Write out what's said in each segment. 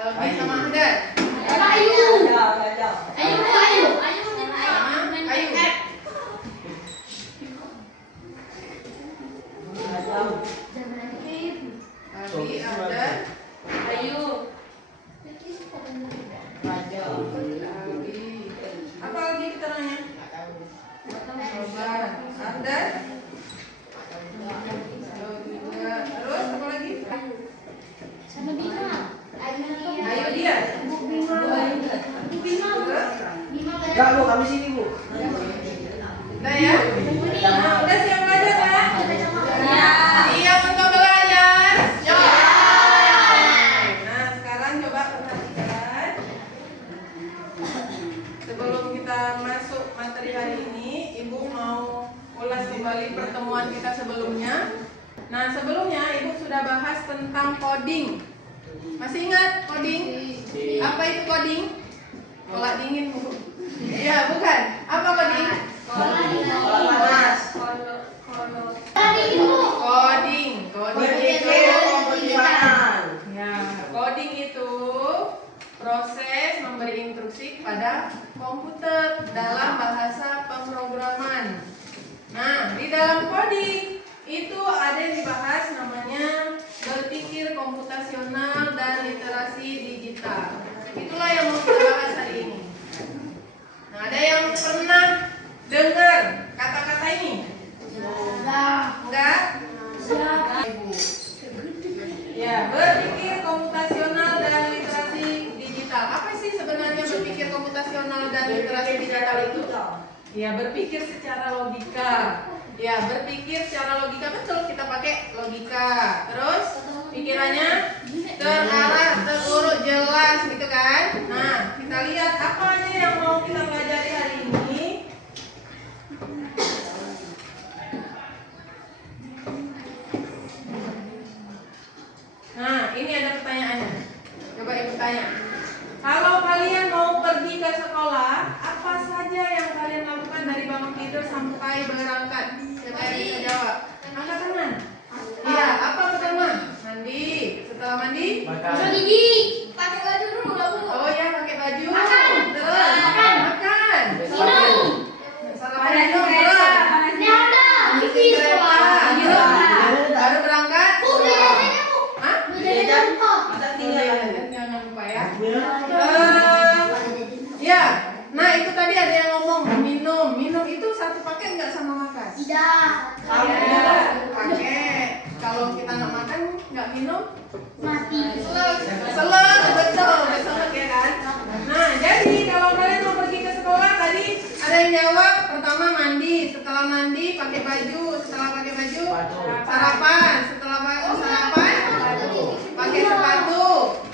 Albi sama Ahdan. Ayu. Albi, Ahdan, Ayu. Albi. Apa lagi keterangannya? Sobat. Ahdan. Juga. Terus apa lagi? Sama Bima. Ayo dia. Enggak Bu, kami sini Bu. Udah ya? Nah, udah siap belajar kan? Ya. Siap untuk belajar? Ya. Nah, sekarang coba perhatikan. Sebelum kita masuk materi hari ini, Ibu mau ulas kembali pertemuan kita sebelumnya. Nah, sebelumnya Ibu sudah bahas tentang coding. Masih ingat coding? Apa itu coding? Kolak dingin, Bu. Iya, bukan. Apa coding? Coding itu ya, coding itu proses memberi instruksi kepada komputer dalam bahasa pemrograman. Nah, di dalam coding itu ada yang dibahas namanya berpikir komputasional dan literasi digital. Itulah yang mau kita bahas hari ini. Nah, ada yang pernah dengar kata-kata ini? Enggak? Ibu. Ya, berpikir komputasional dan literasi digital. Apa sih sebenarnya berpikir komputasional dan literasi digital itu? Ya, berpikir secara logika. Ya, berpikir secara logika, betul, kita pakai logika. Terus pikirannya terarah, terurut, jelas gitu kan? Nah, kita lihat apa aja yang mau kita pelajari hari ini. Nah, ini ada pertanyaannya. Coba Ibu tanya. Kalau kalian mau pergi ke sekolah, apa saja yang kalian lakukan dari bangun tidur sampai berangkat? Siapa yang bisa jawab? Angkat tangan. Iya, apa pertama? Mandi. Setelah mandi? Makan. Pakai baju dulu enggak, Bu? Oh ya, pakai baju. Makan. Terus Makan. makan. Minum. Sarapan minum. Terus Isi sekolah. baru berangkat. Bu, belajarnya, Bu. Hah? Belajar apa? Jangan lupa ya. Ya, nah itu tadi ada yang ngomong minum. Minum itu satu paket nggak sama makan? Tidak. Ya, pakai. Kalau kita nggak makan, nggak minum, Mati. selek, betul, selek ya kan? Nah, jadi kalau kalian mau pergi ke sekolah tadi ada yang jawab pertama mandi, setelah mandi pakai baju, setelah pakai baju sarapan, setelah sarapan pakai sepatu,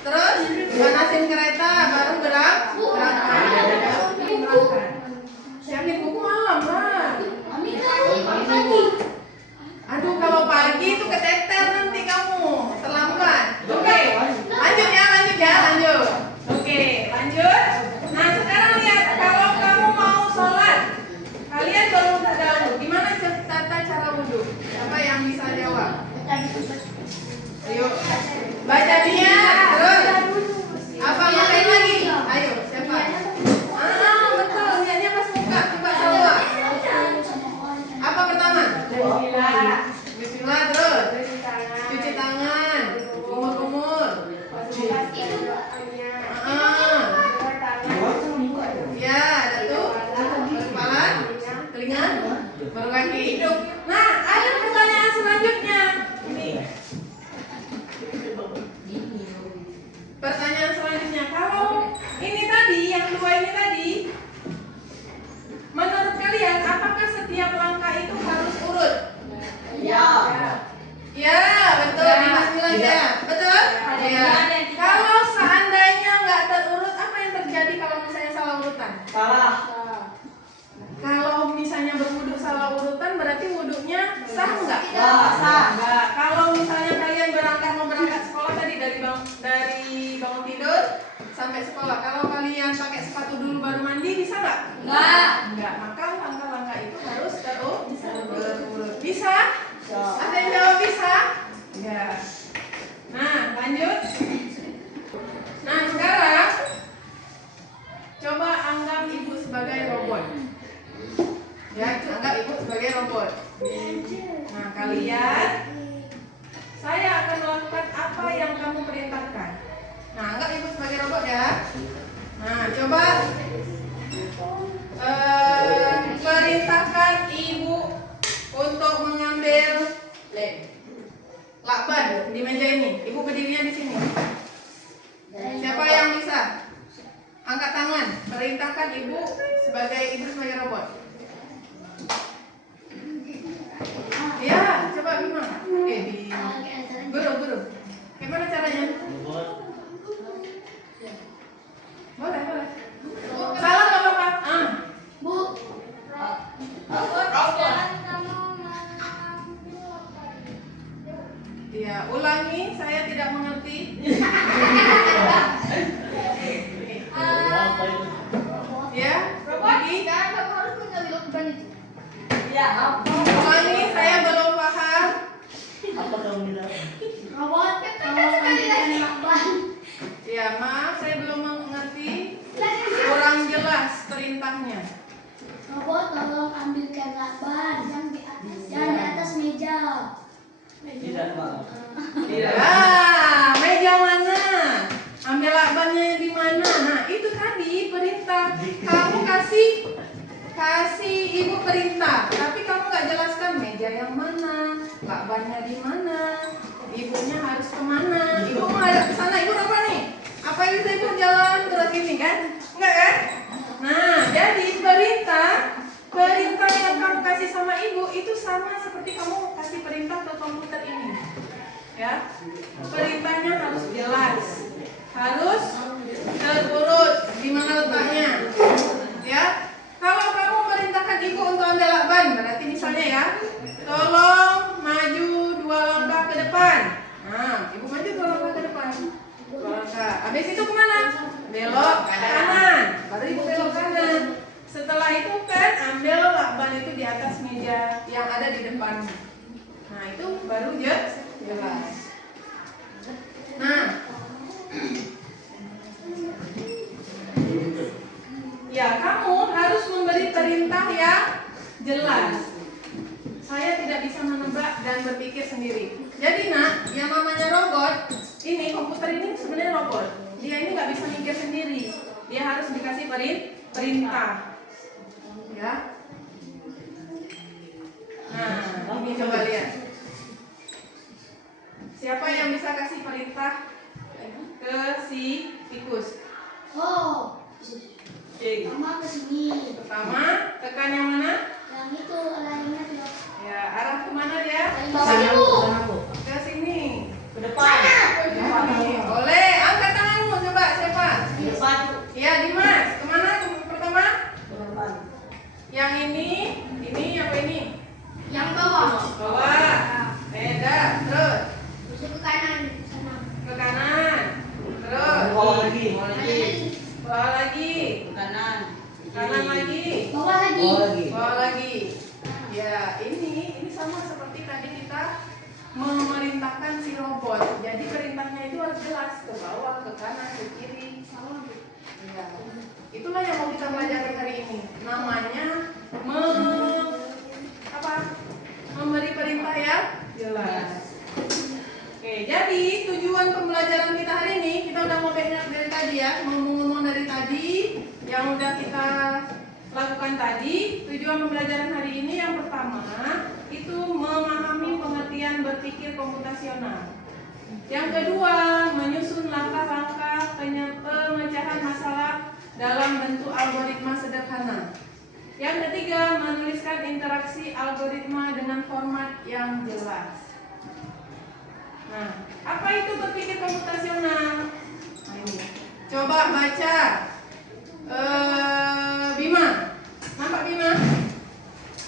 terus panasin kereta, baru berangkat. Siapin buku malam lah. Aduh, kalau pagi itu keteter nanti kamu, terlambat. Oke, lanjut ya, lanjut. Oke, lanjut. Nah, sekarang lihat, kalau kamu mau sholat, kalian baru tahu gimana tata cara wudhu? Siapa yang bisa jawab? Ayo, baca niat, terus apa ngapain lagi? Ayo, siapa? Betul, niatnya pas buka, coba jawab. Apa pertama? Bismillah, terus cuci tangan, kumur-kumur. Ya, ada tuh. Kepala, telinga, baru kaki. Nah, ada pertanyaan selanjutnya. Ini. Pertanyaan selanjutnya, kalau ini tadi, yang dua ini tadi, menurut kalian apakah setiap langkah itu harus urut? Ya, betul. Dimas bilang ya. Betul? Ya. Kalau seandainya nggak terurut, apa yang terjadi kalau misalnya salah urutan? Kalau misalnya berwudhu salah urutan, berarti wudhunya sah nggak? Sah. Nggak. Kalau misalnya kalian mau berangkat sekolah tadi dari bangun tidur sampai sekolah, kalau kalian pakai sepatu dulu baru mandi, bisa nggak? Nggak. Maka langkah-langkah itu harus terurut. Bisa? Ada yang jawab bisa? Ya. Nah, lanjut. Nah, memerintahkan ibu sebagai robot. Ya, coba Bima. Belum. Gimana caranya? Boleh. Salah nggak apa-apa. Bu. Ya, ulangi. Saya tidak mengerti. Ya, lagi. Ulangi. Saya belum paham. Apa kamu bilang? Robot sekali lagi lakban. Ya, maaf. Saya belum mengerti. Kurang jelas perintahnya. Robot tolong ambilkan lakban yang di atas meja. Tidak, Pak. Meja mana? Ambil lakbannya di mana? Nah, itu tadi perintah. Kamu kasih ibu perintah, tapi kamu nggak jelaskan meja yang mana, lakbannya di mana, ibunya harus kemana. Ibu mau ada ke sana, ibu apa nih? Apa yang bisa ibu jalan terus ini kan? Enggak kan? Nah, jadi perintah yang kamu kasih sama ibu itu sama seperti kamu kasih perintah ke komputer ini. Ya, perintahnya harus jelas, harus terurut di mana letaknya. Ya, kalau kamu merintahkan ibu untuk ambil lakban, berarti misalnya ya, tolong maju 2 langkah ke depan. Nah, ibu maju 2 langkah ke depan. 2 langkah. Habis itu kemana? Belok kanan. Baru ibu belok kanan. Setelah itu kan ambil lakban itu di atas meja yang ada di depan. Nah, itu baru jelas. Nah, ya kamu harus memberi perintah yang jelas. Saya tidak bisa menebak dan berpikir sendiri. Jadi nak, yang namanya robot, ini komputer ini sebenarnya robot. Dia ini nggak bisa mikir sendiri. Dia harus dikasih perintah. Ya. Nah, ini coba lihat. Siapa yang bisa kasih perintah ke si tikus? Oh, pertama ke sini. Pertama, tekan yang mana? Yang itu lainnya tuh. Ya, arah kemana dia? Yang bawah itu. Ke sini. Ke depan. Boleh, angkat tanganmu coba siapa? Ke depan. Ya, Dimas. Kemana pertama? Ke depan. Yang ini apa ini? Yang bawah. Bawah. Beda. Terus Terus ke kanan. Sana. ke kanan. Terus Bawah lagi. bawah lagi. Kanan. Kanan lagi. Bawah lagi. Bawah lagi. Bawah lagi. Ya, ini sama seperti tadi kita memerintahkan si robot. Jadi perintahnya itu harus jelas, ke bawah, ke kanan, ke kiri. Ya. Itulah yang mau kita pelajari hari ini. Namanya memberi perintah yang jelas. Oke, jadi tujuan pembelajaran kita hari ini, kita udah mau banyak dari tadi ya, ngomong-ngomong dari tadi yang udah kita lakukan tadi. Tujuan pembelajaran hari ini yang pertama itu memahami pengertian berpikir komputasional. Yang kedua, menyusun langkah-langkah pemecahan masalah dalam bentuk algoritma sederhana. Yang ketiga, menuliskan interaksi algoritma dengan format yang jelas. Nah, apa itu berpikir komputasional? Nah, ini. Coba baca Bima. Nampak Bima?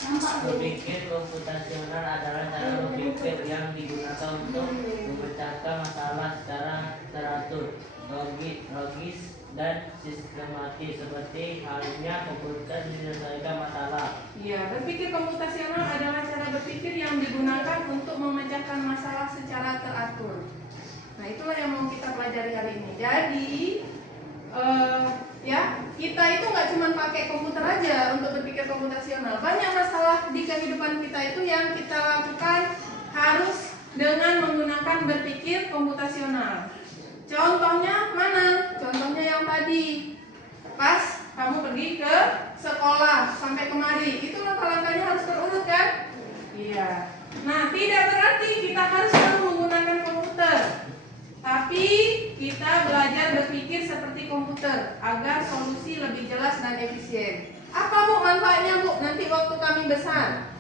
Nampak dulu. Berpikir komputasional adalah cara berpikir yang digunakan untuk memecahkan masalah secara teratur, logis, dan sistematis, seperti halnya komputer menyelesaikan masalah. Iya, berpikir komputasional adalah cara berpikir yang digunakan untuk memecahkan masalah secara teratur. Nah, itulah yang mau kita pelajari hari ini. Jadi, ya, kita itu nggak cuma pakai komputer aja untuk berpikir komputasional. Banyak masalah di kehidupan kita itu yang kita lakukan harus dengan menggunakan berpikir komputasional. Contohnya mana? Contohnya yang tadi. Pas kamu pergi ke sekolah sampai kemari, itu langkah-langkahnya harus terurut kan? Iya. Nah, tidak berarti kita harus selalu menggunakan komputer. Tapi kita kita belajar berpikir seperti komputer agar solusi lebih jelas dan efisien. Apa Bu manfaatnya Bu nanti waktu kami besar?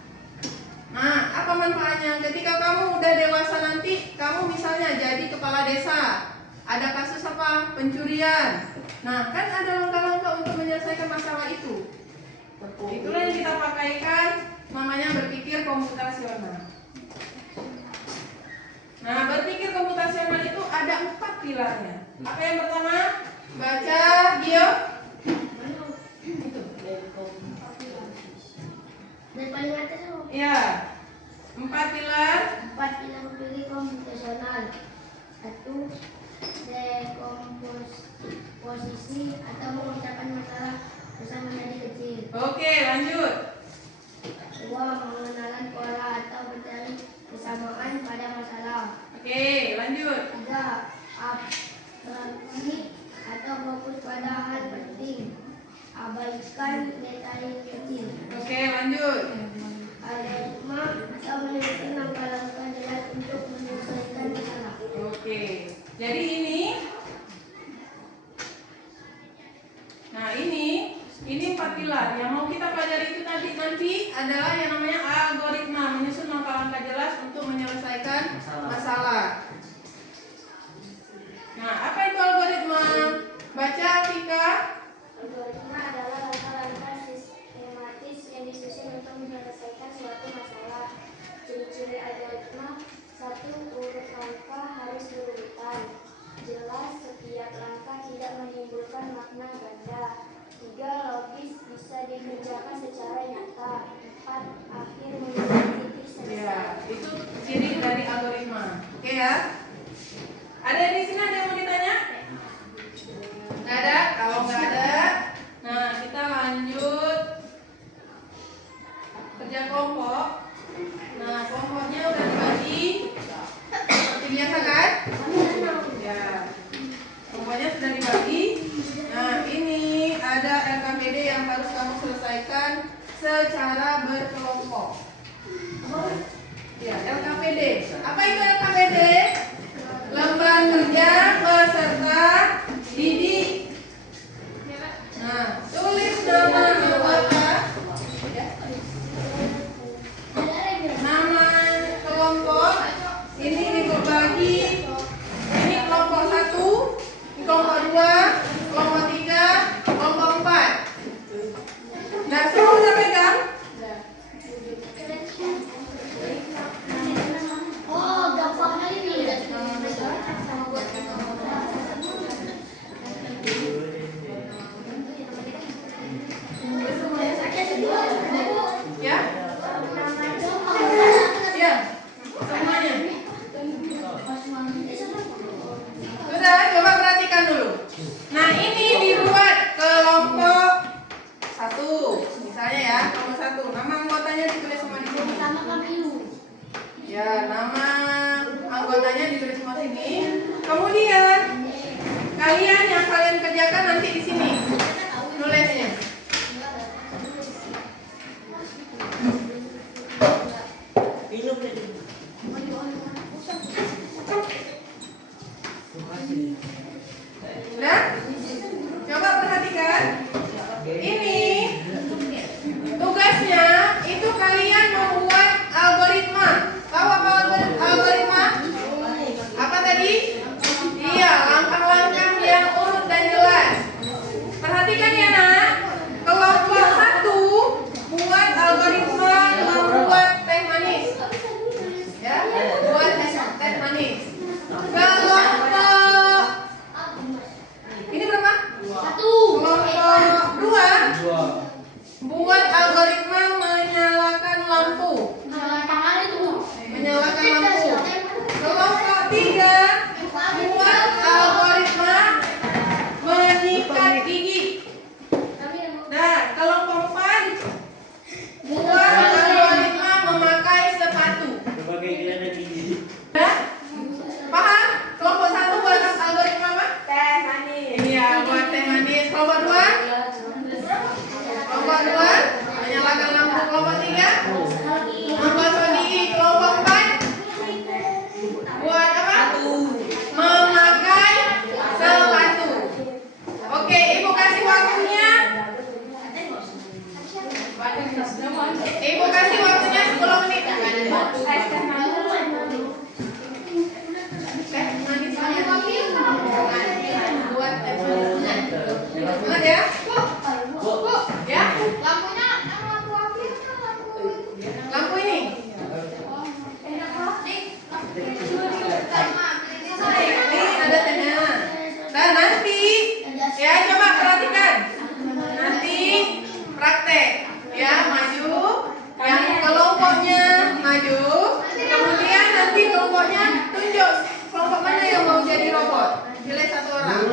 Nah, apa manfaatnya? Ketika kamu udah dewasa nanti, kamu misalnya jadi kepala desa, ada kasus apa? Pencurian. Nah, kan ada langkah-langkah untuk menyelesaikan masalah itu. Itulah yang kita pakaikan, namanya berpikir komputasional. Nah, berpikir komputasional itu ada 4 pilarnya. Apa yang pertama? Baca, Gio. Dan paling atas tuh Ya, 4 pilar. 4 pilar berpikir komputasional. 1. Dekomposisi atau memecahkan masalah besar menjadi kecil. Oke, lanjut. 2. Mengenalkan pola atau mencari kesamaan pada masalah. Oke, lanjut. 3. Abstraksi atau fokus pada hal penting. Abaikan detail kecil. Oke, lanjut. Algoritma atau menyusun langkah-langkah jelas untuk menyelesaikan masalah. Oke. Jadi ini. Nah, ini 4 pilar. Yang mau kita pelajari itu nanti adalah yang namanya algoritma, menyusun langkah-langkah jelas untuk menyelesaikan masalah. Nah, apa itu algoritma? Baca, Vika. Algoritma adalah langkah-langkah sistematis yang disusun untuk menyelesaikan suatu masalah. Ciri-ciri algoritma: 1. Urut langkah harus berurutan. Jelas, setiap langkah tidak menimbulkan makna ganda. 3. Logis, bisa dikerjakan secara nyata. 4. Akhir memiliki titik selesai. Ya, itu ciri dari algoritma. Oke ya. Ada yang di sini ada yang mau ditanya? Nggak ada? Kalau nggak ada, nah kita lanjut kerja kelompok. Nah, kelompoknya udah dibagi seperti biasa kan? Ya, kelompoknya sudah dibagi. Nah, ini ada LKPD yang harus kamu selesaikan secara berkelompok. Ya, LKPD. Apa itu LKPD? Lembar kerja peserta didik. Nah, tulis nama anggota, nama kelompok. Ini dibagi. Ini kelompok 1, kelompok 2, kelompok 3, kelompok 4. Nah, semua udah pegang? Oh, gampang kali nih.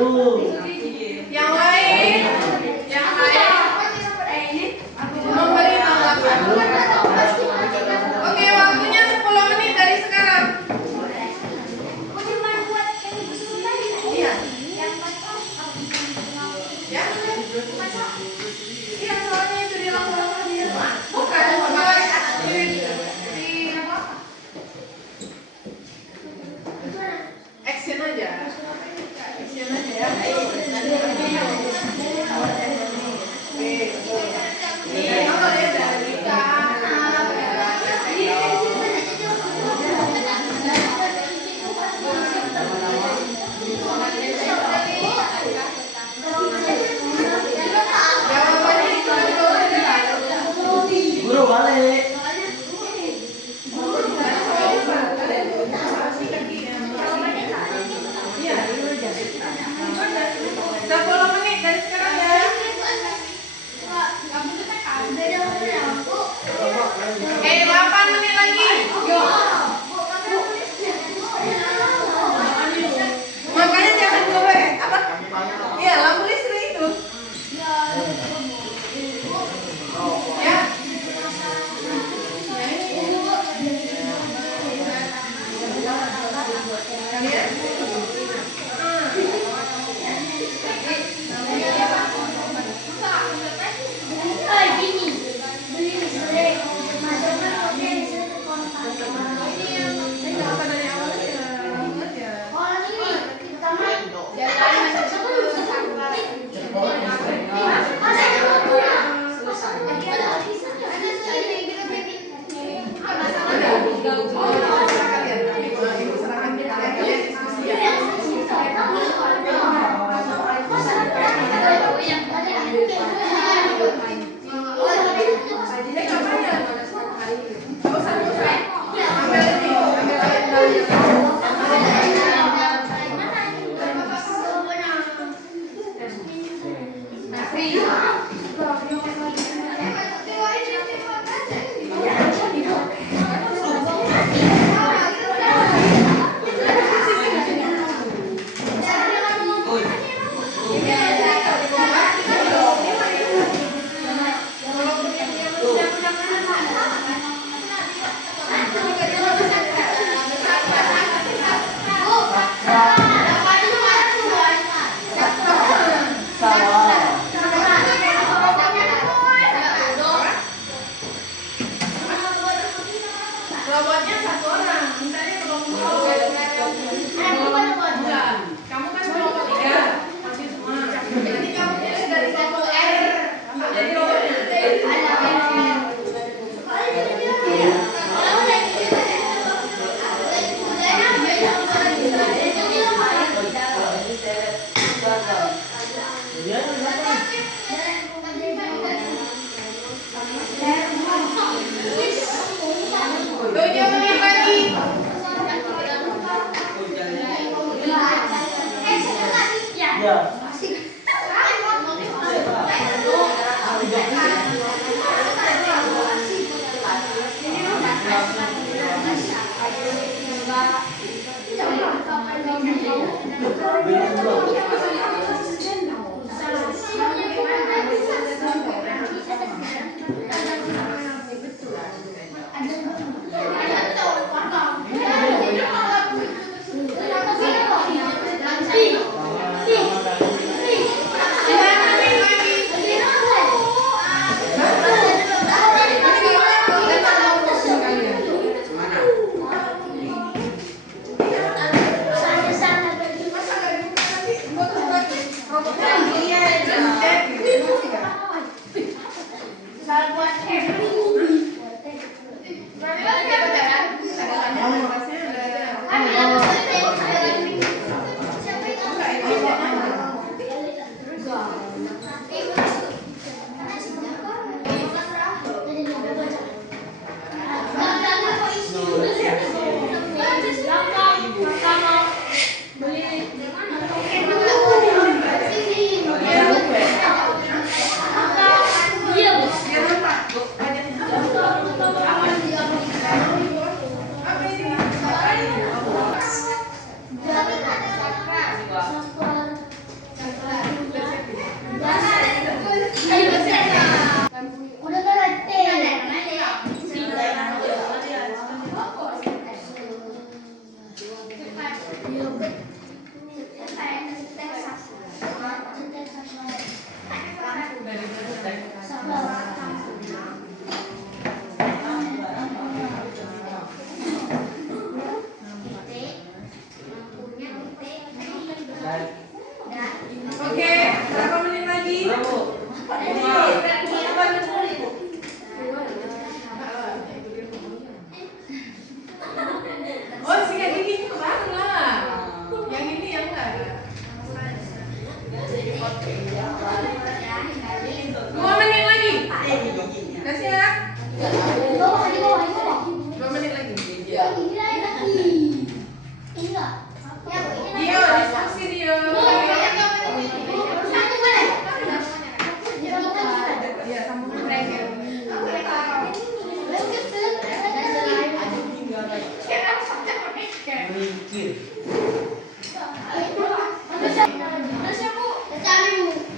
Yang lain? Yang lain? Memberi tanggapan. Oke, waktunya 10 menit dari sekarang. Iya. Ya? Iya, soalnya itu di laporan dia. Bukan, di apa? Action aja. Action aja ya. Guru balik. Iya, 10 menit dari sekarang ya. Eh, 8 menit lagi. Makanya jangan coba apa? Iya, lampu listrik itu. Ya. Kalian? Robotnya 1 orang, misalnya kelompok enggak, kamu kan kelompok 3, masih semua. Jadi kamu pilih dari kelompok R, jadi robotnya. Tujuh menit lagi. Ya.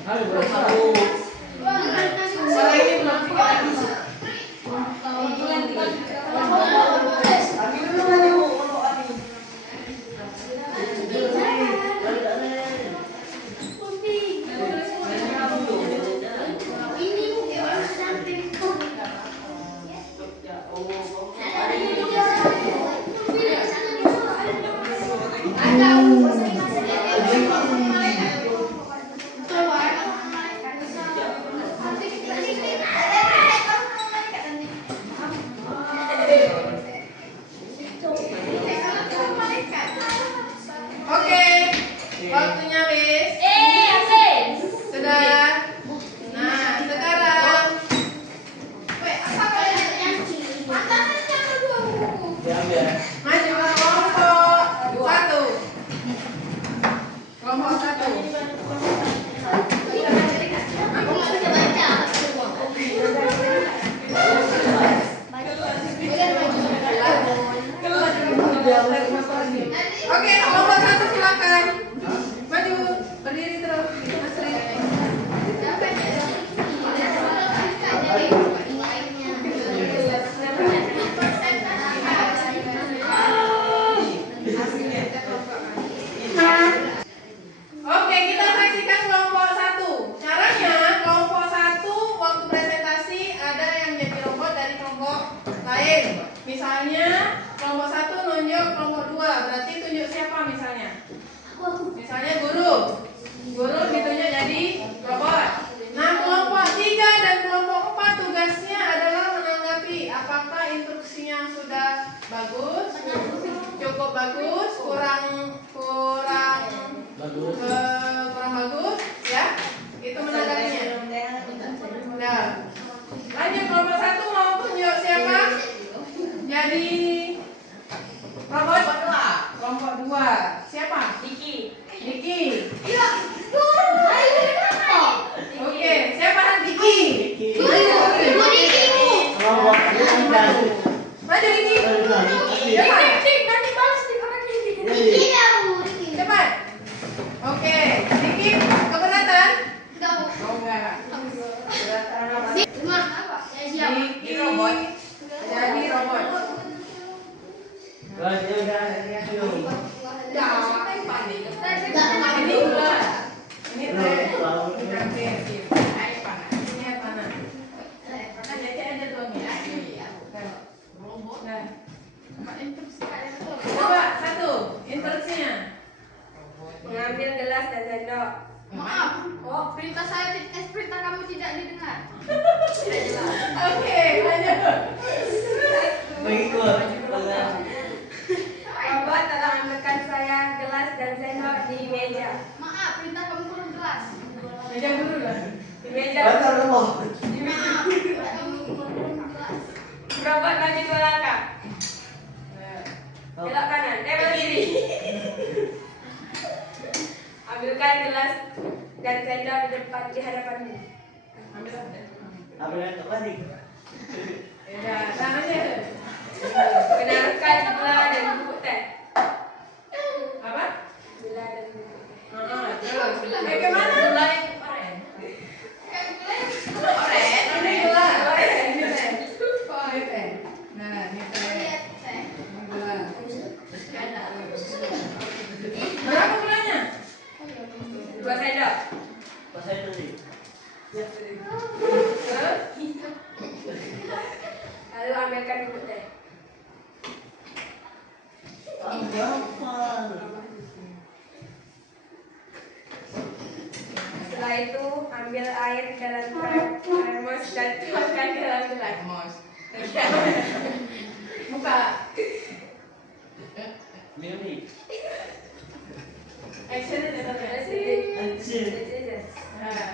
Ayo, bro. Soal ini belum pikiran. Abi dulu kan ibu, kalau Abi. Oke, waktunya wis. Sudah. Nah, sekarang maju ke kelompok satu. Kelompok satu. Oke, kelompok satu silakan. Maju, berdiri terus. Asri. Oke, kita saksikan kelompok satu. Caranya, kelompok satu waktu presentasi ada yang jadi robot dari kelompok lain. Misalnya, kelompok satu nunjuk kelompok dua, berarti tunjuk siapa misalnya? Misalnya guru. Guru ditunjuk jadi robot. Nah, kelompok 3 dan kelompok 4 tugasnya adalah menanggapi apakah instruksinya sudah bagus, cukup bagus, kurang bagus, ya. Itu menanggapinya. Udah. Lanjut kelompok 1 mau tunjuk siapa? Jadi robot. Kelompok 2. Siapa? Diki. Oke, siapa Diki? Maju Diki. Cepat. Oke, Diki keberatan? Oh enggak. Diki robot. Jadi robot. Ini gula. Ini teh. Ini air panas. Jadi aja dong ya. Nah. Coba satu, instruksinya. Mengambil gelas dan sendok. Maaf, perintah kamu tidak didengar. Oke, lanjut. Robot telah menekan saya gelas dan sendok di meja. Maaf, perintah kamu kurang jelas. Meja guru lah. Di meja. Maaf, perintah kamu kurang jelas. Robot maju 2 langkah. Belok kanan, belok kiri. Ambilkan gelas dan sendok di depan di hadapanmu. Ya, tangannya. Benarkan gula dan bubuk teh. Apa? Gula dan bubuk teh. Terus. Bagaimana? Gula yang oren. Ini gula. Ini teh. Ini teh. Nah, ini teh. Ini gula. Berapa gulanya? 2 sendok. Lalu ambilkan bubuk teh. Setelah itu ambil air dalam termos dan tuangkan ke dalam gelas. Buka. Action aja sampai. Nah.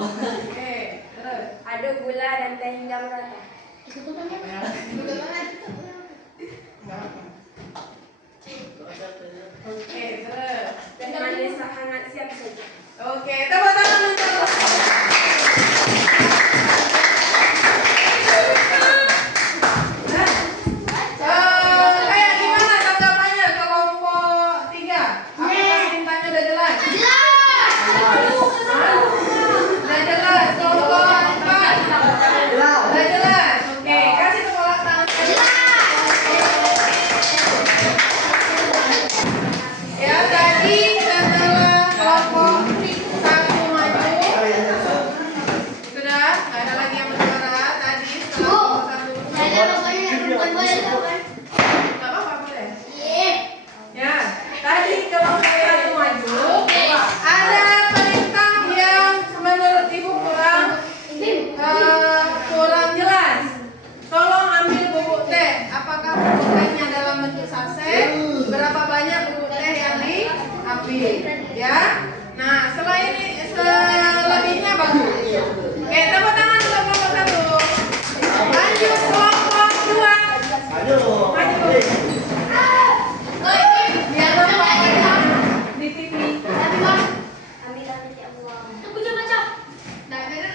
Oke, terus. Aduk gula dan teh hingga merata. Oke, terus. Teh manis hangat siap saja. Oke, tepuk tangan untuk kayak gimana tanggapannya kelompok 3? Apakah perintahnya udah jelas? Jelas.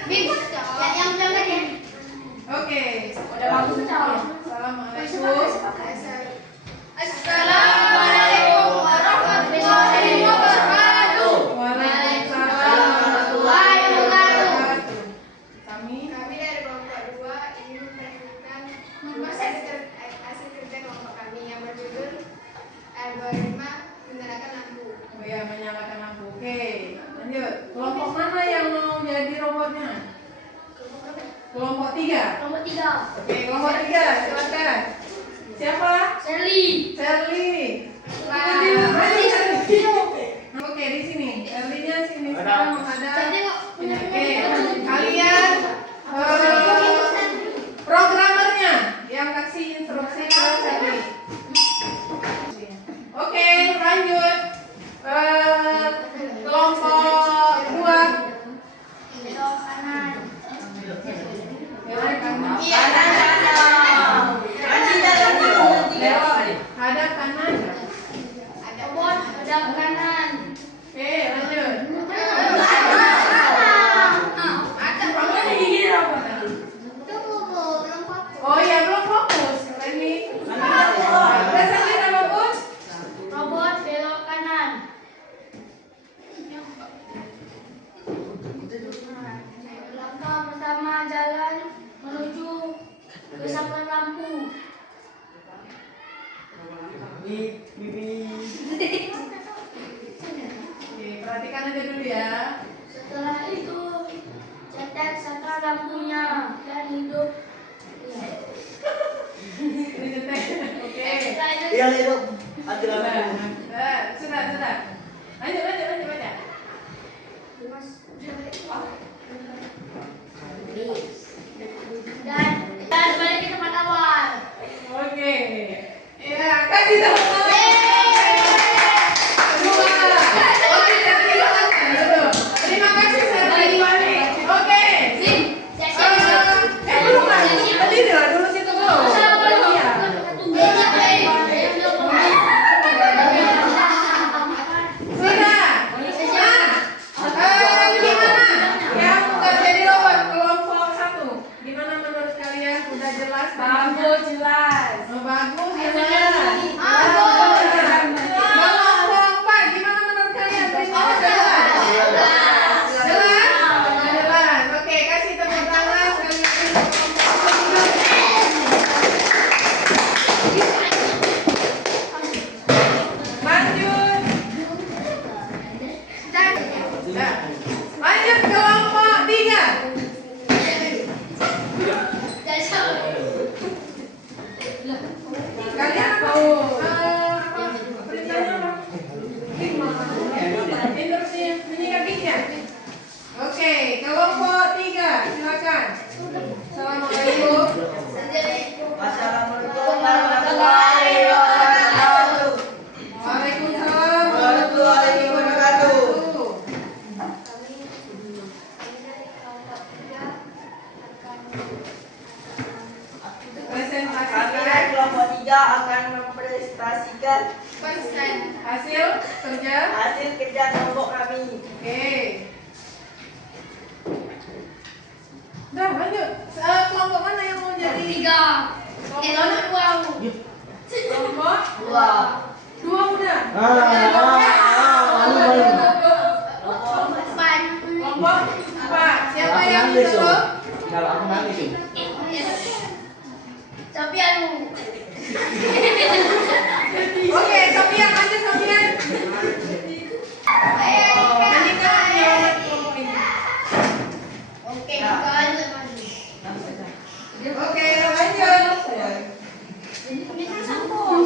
Bim, yang tadi ya. Oke. Udah bagus coy. Assalamualaikum. Assalamualaikum warahmatullahi wabarakatuh. Waalaikumsalam warahmatullahi wabarakatuh. Kami Kami dari kelompok 2 ingin mempresentasikan hasil kerja kelompok kami yang berjudul algoritma menggunakan lampu. menyalakan lampu. Oke, lanjut. Kelompok mana yang mau jadi robotnya? Kelompok 3. Nomor 3. Oke, kelompok 3, silakan. Siapa? Sherly. Sherly. Oke, di sini. Sherly-nya sini sekarang menghadap. Oke, kalian programmernya yang kasih instruksi ke Sherly. Oke, lanjut. Kelompok 2. Belok kanan. Belok kanan. Iya. Hadap kanan. Robot belok kanan. Oke, lanjut. Oh iya, belum fokus. Ini. Udah sampai udah fokus? Robot belok kanan. Langkah pertama jalan menuju ke saluran lampu. Oke, perhatikan aja dulu ya. Setelah itu cetak saklar lampunya dan hidup. Ini cetek. Oke. Setelah itu Iya, hidup. Ada lagi. Sudah. Lanjut baca. dan balik ke tempat awal. Oke. Ya, kasih tepuk tangan. Kedua. Oke, silakan. Terima kasih Sherly. Oke. Sim, Belum lah. Berdiri lah dulu situ dulu. Iya. Sudah. Gimana? Yang nggak jadi robot kelompok 1. Gimana menurut kalian? Udah jelas? Bagus, jelas. Oh, bagus ya. Bagus. Kelompok 4. Gimana menurut kalian? Jelas? Jelas. Oke, kasih tepuk tangan sekali lagi untuk kelompok 1. Lanjut. Nah, lanjut kelompok 3. Kalian mau perintahnya apa? Instruksi menyikapinya. Oke, kelompok 3, silakan. Assalamualaikum. Assalamualaikum warahmatullahi wabarakatuh. Waalaikumsalam Warahmatullahi wabarakatuh. Presentasikan Kami kelompok 3 akan mempresentasikan hasil kerja. hasil kerja kelompok kami. Oke. Udah, lanjut. Kelompok mana yang mau jadi? 3. Kelompok mana? Kelompok 2 udah. Kelompok 4. Siapa yang disuruh? Kalau aku nangis tuh. Sofian. Oke, Sofian, lanjut Sofian. Nanti kan lewat kelompok ini. Oke, bukan. Oke, lanjut. Ini kan sampul.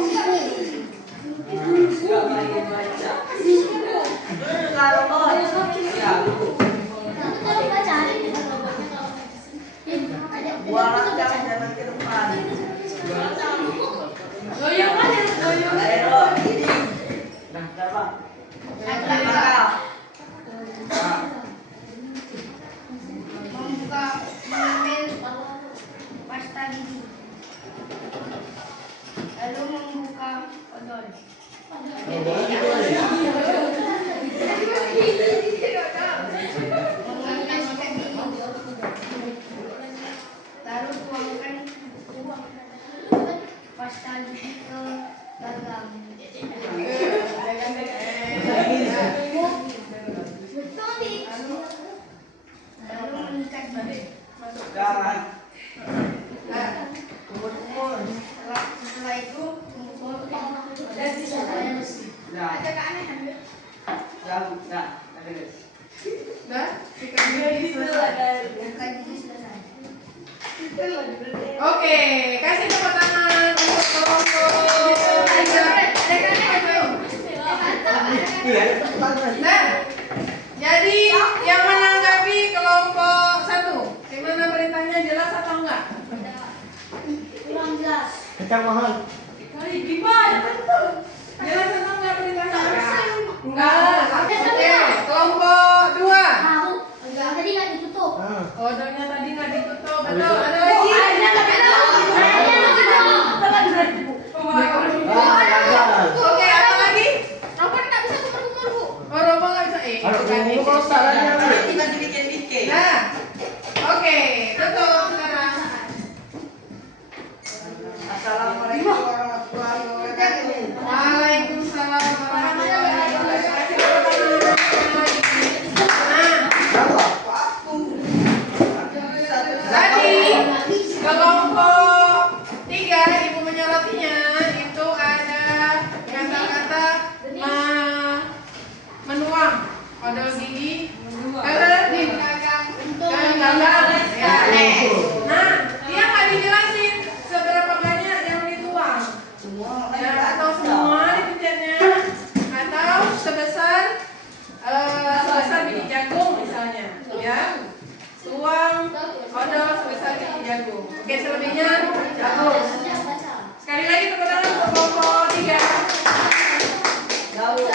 Gak lagi baca. Kalau mau, ya. Tolong baca. Buang jalan ke depan. Goyang aja, goyang. Ayo, ini. Nah, berapa? Membuka mengambil pasta gigi. Lalu membuka odol. Mengambil sikat gigi. Jangan. Nah, Kumur-kumur. setelah itu Dan di sana Nah, Ada keanehan. jauh. Nah, ada guys. udah dikasih selesai. Oke, kasih tepuk tangan untuk kelompok tiga. Iya. Nah, jadi yang menanggapi kelompok satu, gimana perintahnya, jelas atau enggak? kurang jelas. Kacang mahal. Gimana betul? Jelas atau enggak perintahnya? Enggak. Oke, kelompok dua. Tahu. Tadi nggak ditutup. Odolnya tadi nggak ditutup. Betul. Ada lagi? Oke, apa lagi? Robot nggak bisa kumur-kumur, Bu. Oh, Robo nggak bisa. Kalau Bukan kamu ini. kalau salahnya Kita dibikin-bikin. Nah, oke, tutup sekarang. Assalamualaikum warahmatullahi wabarakatuh. Waalaikumsalam warahmatullahi wabarakatuh. Nah, tadi kelompok tiga ibu menyorotinya itu ada kata-kata menuang, odol gigi, gagang, ya. Nah, dia nggak dijelasin seberapa banyak yang dituang. Ya, atau semua dipencetnya, atau sebesar biji jagung misalnya, ya. Tuang odol sebesar biji jagung. Oke, selebihnya bagus. Sekali lagi tepuk tangan untuk kelompok tiga. Jauh.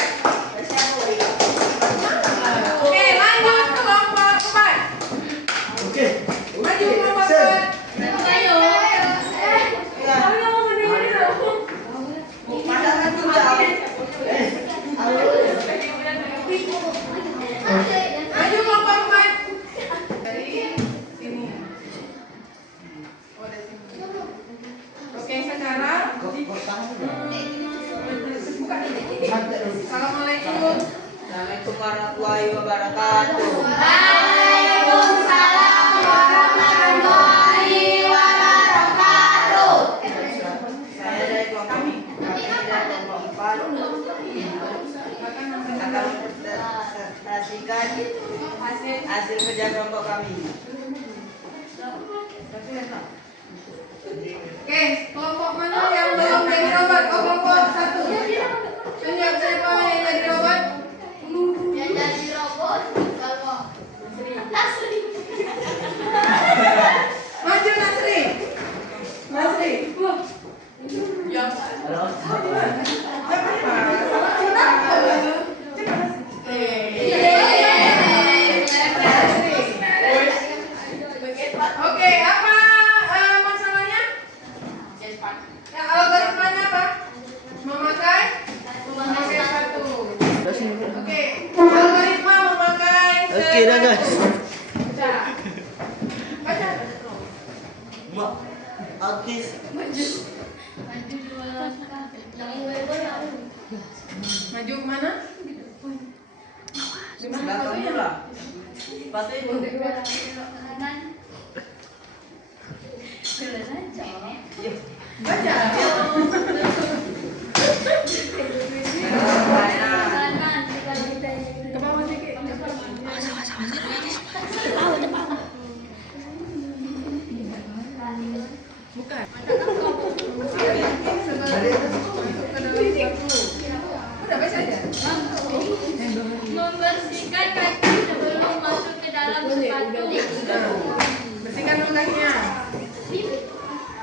Oke, lanjut ke kelompok empat. Oke. Maju kelompok empat. Ayo. Pandangan tuh jauh. Maju kelompok empat. Dari sini. Oh, dari sini. Oke, sekarang buka ini. Assalamualaikum. Assalamualaikum warahmatullahi wabarakatuh. Waalaikumsalam warahmatullahi wabarakatuh. Saya dari kelompok dari kelompok 4 akan mempresentasikan hasil kerja kelompok kami. Oke, kelompok mana yang belum jadi robot? Oh, kelompok satu. Tunjuk siapa yang jadi robot? Yang jadi robot kalau Nasri. Maju Nasri. Nasri. Ya. Oke, apa masalahnya? Ya, algoritmanya apa? Memakai satu. Oke, algoritma memakai Oke, dah, guys. Baca. Baca. Mbak, autis. Maju dua langkah. Yang lebar Maju kemana? Sebelah kamu lah. Sepatu itu. belok kanan. Jalan aja. Baca. Kanan. Ke bawah sedikit. Bukan. Udah baca aja. Membersihkan kaki sebelum masuk ke dalam sepatu. Bersihkan dulu kakinya.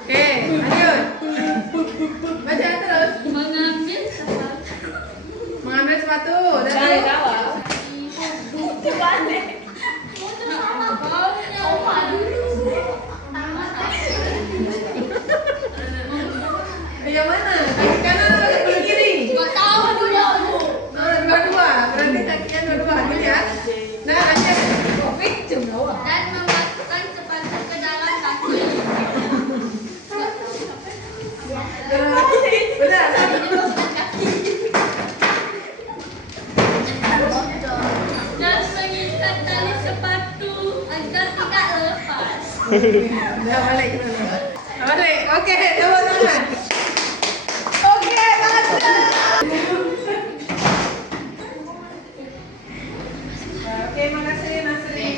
Oke, lanjut. Baca terus. Mengambil sepatu. Mengambil sepatu dari bawah. Yang mana? Kaki kanan atau kaki kiri? Gak tahu dulu. Dua-dua. Berarti kakinya dua-dua. Lihat. Nah, lanjut. Dan memasukkan sepatu ke dalam kaki. Benar. Dan mengikat tali sepatu agar tidak lepas. Udah balik dulu. Balik. Oke, tepuk tangan. Oke, bagus. Oke, makasih Nasri.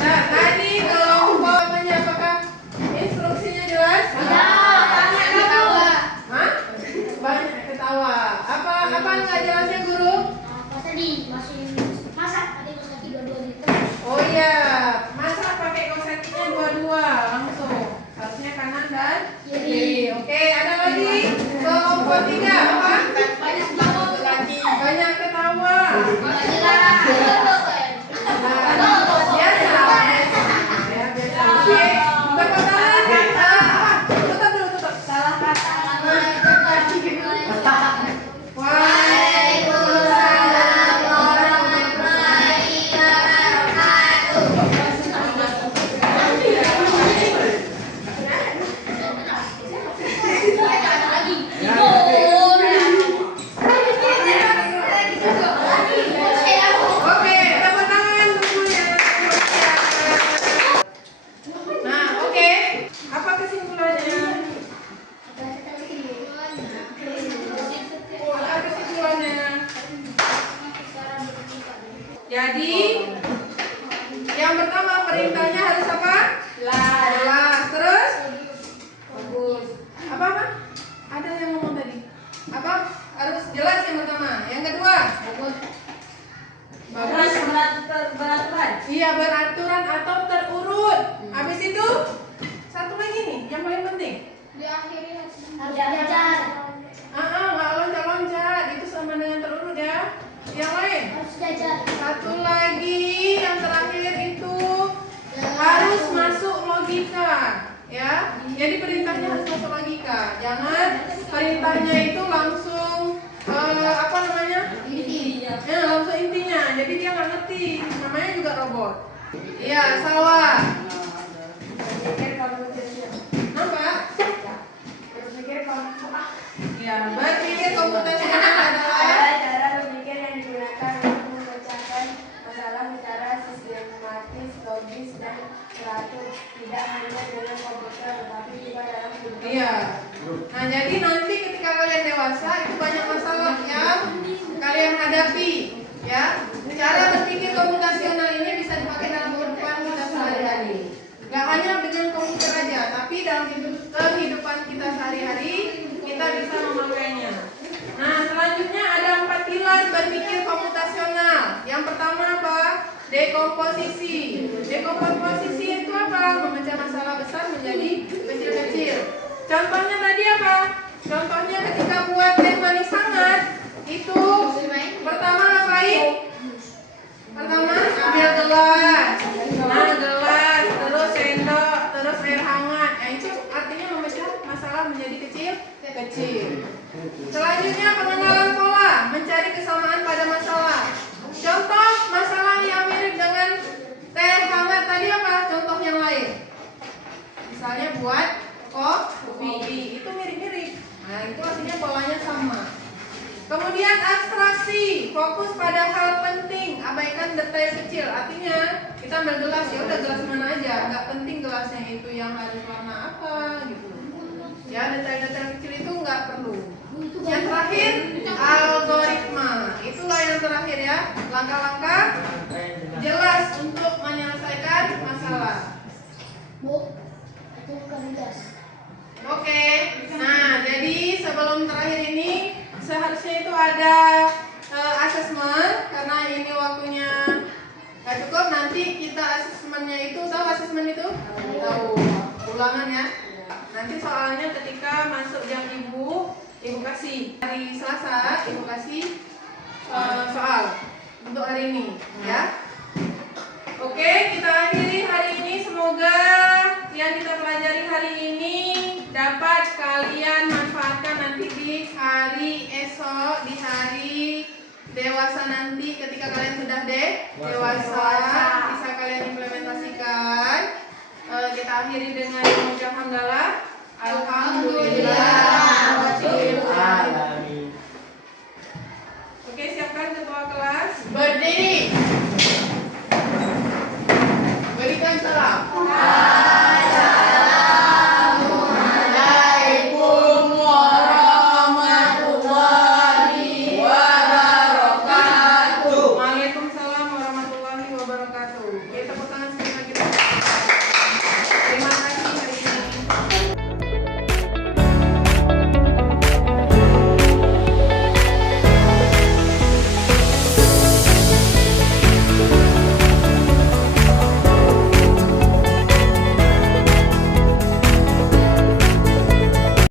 Nah, tadi kelompok namanya apakah? Instruksinya jelas? Banyak ketawa. Hah? Banyak ketawa. Apa nggak jelasnya guru? Tadi masih masak, tadi masak 32 gitu. Oh iya, masa pakai kosetinya dua-dua langsung. Harusnya kanan dan kiri. Oke, ada lagi kelompok 3 apa? Banyak banget lagi. Banyak ketawa. Jadi yang pertama perintahnya harus apa? Jelas. Terus? Bagus. Apa? Ada yang ngomong tadi? Apa? Harus jelas yang pertama. Yang kedua? Bagus. Beraturan. Iya, beraturan atau terurut. Habis itu satu lagi nih yang paling penting. Diakhiri Harus belajar. Nggak loncat-loncat. Itu sama dengan terurut ya. Yang lain? Harus belajar. Satu lagi yang terakhir itu harus masuk logika, ya. Jadi perintahnya harus masuk logika. Jangan perintahnya itu langsung apa namanya? Intinya. Ya, langsung intinya. Jadi dia nggak ngerti. Namanya juga robot. Iya, salah. Nampak? Ya, berpikir komputasional adalah cara berpikir yang digunakan untuk memecahkan masalah secara sistematis, logis, dan teratur, tidak hanya dengan komputer tetapi juga dalam kehidupan. iya. Nah, jadi nanti ketika kalian dewasa itu banyak masalah yang kalian hadapi, ya. Cara berpikir komputasional ini bisa dipakai dalam kehidupan kita sehari-hari. Gak hanya dengan komputer aja, tapi dalam kehidupan kita sehari-hari kita bisa memakainya. Nah, selanjutnya ada 4 pilar berpikir komputasional. Yang pertama apa? Dekomposisi. Dekomposisi itu apa? Memecah masalah besar menjadi kecil-kecil. Contohnya tadi apa? Contohnya ketika buat teh manis hangat, itu pertama ngapain? Pertama ambil gelas. Nah, gelas, terus sendok, terus air hangat. Nah, itu artinya memecah masalah menjadi kecil-kecil. Selanjutnya pengenalan pola, mencari kesamaan pada masalah. Contoh masalah yang mirip dengan teh hangat tadi apa? Contoh yang lain. Misalnya buat kopi, itu mirip-mirip. Nah, itu artinya polanya sama. Kemudian abstraksi, fokus pada hal penting, abaikan detail kecil. Artinya kita ambil gelas, ya udah gelas mana aja, nggak penting gelasnya itu yang harus warna apa gitu. Ya, detail-detail kecil itu nggak perlu. Yang terakhir algoritma, itulah yang terakhir ya, langkah-langkah jelas untuk menyelesaikan masalah. Bu, itu bukan gas. Oke, nah jadi sebelum terakhir ini seharusnya itu ada asesmen, karena ini waktunya nggak cukup. Nanti kita asesmennya itu, tahu asesmen itu? Tahu, ulangan ya. Nanti soalnya ketika masuk jam ibu kasih hari Selasa, ibu kasih soal untuk hari ini ya. Oke, kita akhiri hari ini. Semoga yang kita pelajari hari ini dapat kalian manfaatkan nanti di hari esok, di hari dewasa nanti. Ketika kalian sudah dewasa, bisa kalian implementasikan. Kita akhiri dengan mengucap hamdalah.